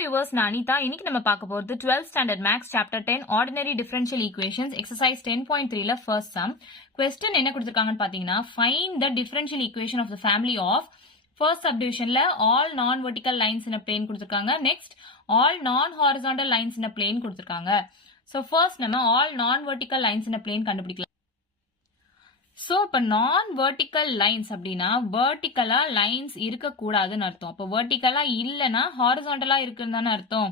viewers, நான் அனிதா. இன்னைக்கு நம்ம பார்க்க போறது 12th standard max chapter 10 ordinary differential equations exercise 10.3ல first sum. question என்ன கொடுத்திருக்காங்கன்னு பாத்தீங்கன்னா, find the differential equation of the family of first subdivisionல all non-vertical lines in a plane கொடுத்திருக்காங்க. next all non-horizontal lines in a plane கொடுத்திருக்காங்க. so first நம்ம all non-vertical lines in a plane கண்டுபிடிக்கலாம். So இப்ப நான் vertical lines அப்படின்னா வெர்டிக்கலா lines இருக்க கூடாதுன்னு அர்த்தம். அப்ப வெர்டிக்கலா இல்லனா ஹாரிசான்டலா இருக்குன்னு அர்த்தம்.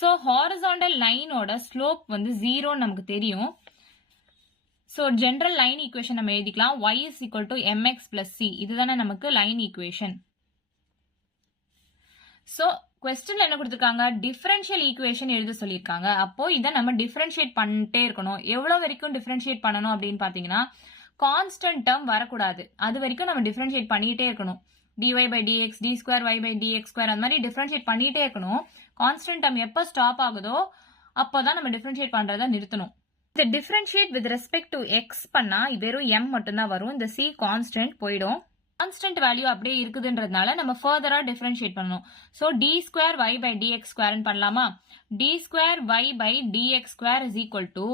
சோ ஹாரிசான்டல் லைனோட ஸ்லோப் வந்து 0 நமக்கு தெரியும். சோ ஜெனரல் லைன் ஈக்குவேஷன் நம்ம எழுதிக்கலாம். y is equal to mx plus c. இதுதானே நமக்கு லைன் ஈக்குவேஷன். சோ கொஸ்டின்ல என்ன கொடுத்திருக்காங்க, டிஃபரன்ஷியல் ஈக்குவேஷன் எழுத சொல்லியிருக்காங்க. அப்போ இதை நம்ம டிஃபரன்ஷியேட் பண்ணிட்டே இருக்கணும். எவ்வளவு வரைக்கும் டிஃபரன்ஷியேட் பண்ணணும் அப்படின்னு பாத்தீங்கன்னா, கான்ஸ்டன்ட் டேர்ம் வரக்கூடாது. அது வரைக்கும் நம்ம டிஃபரன்ஷியேட் பண்ணிட்டே இருக்கணும். dy by dx, d square y by dx square அந்த மாதிரி டிஃபரன்ஷியேட் பண்ணிட்டே இருக்கணும். கான்ஸ்டன்ட் டேர்ம் எப்ப ஸ்டாப் ஆகுதோ அப்போதான் நம்ம டிஃபரன்ஷியேட் பண்றதை நிறுத்தணும். இந்த differentiate with respect to x பண்ணா வெறும் m மட்டும்தான் வரும். இந்த c கான்ஸ்டன்ட் போயிடும். கான்ஸ்டன்ட் வேல்யூ அப்படியே இருக்குதுன்றதுனால நம்ம ஃபர்தரா டிஃபரன்ஷியேட் பண்ணணும். So d square y by dx square பண்ணலாமா? d square y by dx square is equal to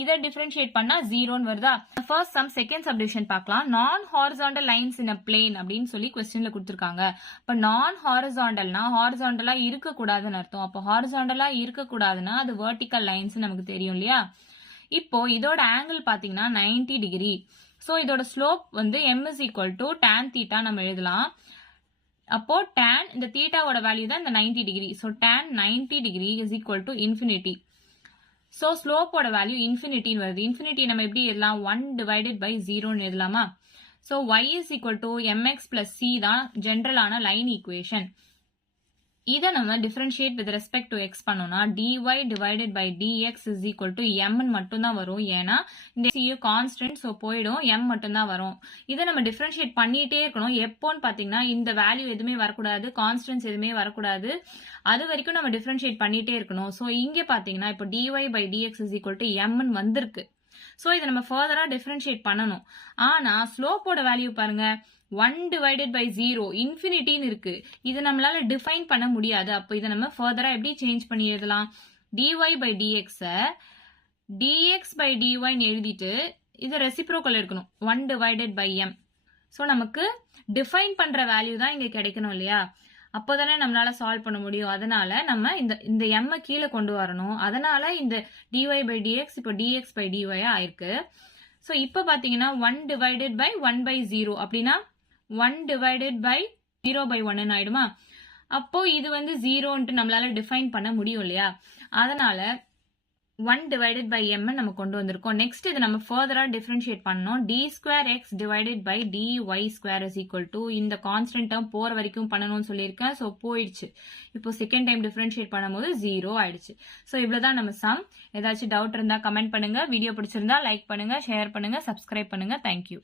இதை டிஃபரன்ஷியேட் பண்ணா 0 வருதா? ஃபர்ஸ்ட் சம் செகண்ட் சப்டிவிஷன் பார்க்கலாம். நான் horizontal lines in a plane அப்படின்னு சொல்லி क्वेश्चनல கொடுத்திருக்காங்க. இப்ப நான் ஹாரிசான்டல்னா ஹாரிசான்டலா இருக்க கூடாதுன்னு அர்த்தம். அப்ப ஹாரிசான்டலா இருக்க கூடாதுன்னா அது வெர்டிக்கல் லைன்ஸ் நமக்கு தெரியும் இல்லையா? இப்போ இதோட ஆங்கிள் பாத்தீங்கன்னா 90 டிகிரி. சோ இதோட ஸ்லோப் வந்து m is equal to tan theta நம்ம எழுதலாம். அப்போ tan இந்த தீட்டாவோட வேல்யூ தான் இந்த 90 degree. So tan 90 degree is equal to infinity. So ஸ்லோப்போட வேல்யூ இன்ஃபினிட்டின்னு வருது. இன்ஃபினிட்டி நம்ம எப்படி எழுதலாம்? 1 divided by 0 எழுதலாமா? So y is equal to mx plus c தான் ஜெனரலான லைன் ஈக்குவேஷன். இதை நம்ம differentiate with respect to x பண்ணோம்னா dy divided by dx is equal to m மட்டும் தான் வரும். ஏன்னா இந்த c கான்ஸ்டன்ட், சோ போயிடும், m மட்டும் தான் வரும். இதை நம்ம டிஃபரன்ஷியேட் பண்ணிட்டே இருக்கணும். எப்போன்னு பாத்தீங்கன்னா இந்த வேல்யூ எதுவுமே வரக்கூடாது, கான்ஸ்டன்ட்ஸ் எதுவுமே வரக்கூடாது. அது வரைக்கும் நம்ம டிஃபரன்ஷியேட் பண்ணிட்டே இருக்கணும். சோ இங்க பாத்தீங்கன்னா இப்போ dy by dx is equal to m வந்திருக்கு. சோ இதை நம்ம ஃபர்தரா டிஃபரன்ஷியேட் பண்ணணும். ஆனா ஸ்லோப்போட வேல்யூ பாருங்க 1 divided by 0 இன்ஃபினிட்டின்னு இருக்கு. இதை நம்மளால டிஃபைன் பண்ண முடியாது. அப்போ இதை நம்ம ஃபர்தரா எப்படி சேஞ்ச் பண்ணி எழுதலாம்? dy by dx dx by dy எழுதிட்டு இதை ரெசிப்ரோக்கல் எடுக்கணும். 1 divided by m. சோ நமக்கு டிஃபைன் பண்ற வேல்யூ தான் இங்க கிடைக்கணும் இல்லையா? அப்போதானே நம்மளால சால்வ் பண்ண முடியும். அதனால நம்ம இந்த m கீழே கொண்டு வரணும். அதனால இந்த dy by dx இப்போ dx by dy ஆயிருக்கு. சோ இப்ப பாத்தீங்கன்னா 1 divided by 1 by 0 அப்படின்னா 1 divided by 0 by 1 ஆயிடுமா? அப்போ இது வந்து 0 நம்மளால டிஃபைன் பண்ண முடியும் இல்லையா? அதனால 1 divided by m நம்ம கொண்டு வந்திருக்கோம். நெக்ஸ்ட் இது நம்ம ஃபர்தரா டிஃபரன்ஷியேட் பண்ணோம். d square x divided by dy square is equal to இந்த கான்ஸ்டன்ட் டேர்ம் போற வரைக்கும் பண்ணணும்னு சொல்லியிருக்கேன். சோ போயிடுச்சு. இப்போ செகண்ட் டைம் டிஃபரன்ஷியேட் பண்ணும்போது 0 ஆயிடுச்சு. சோ இவ்வளவுதான் நம்ம சம். ஏதாச்சும் டவுட் இருந்தா கமெண்ட் பண்ணுங்க. வீடியோ பிடிச்சிருந்தா லைக் பண்ணுங்க, ஷேர் பண்ணுங்க, சப்ஸ்கிரைப் பண்ணுங்க. தேங்க்யூ.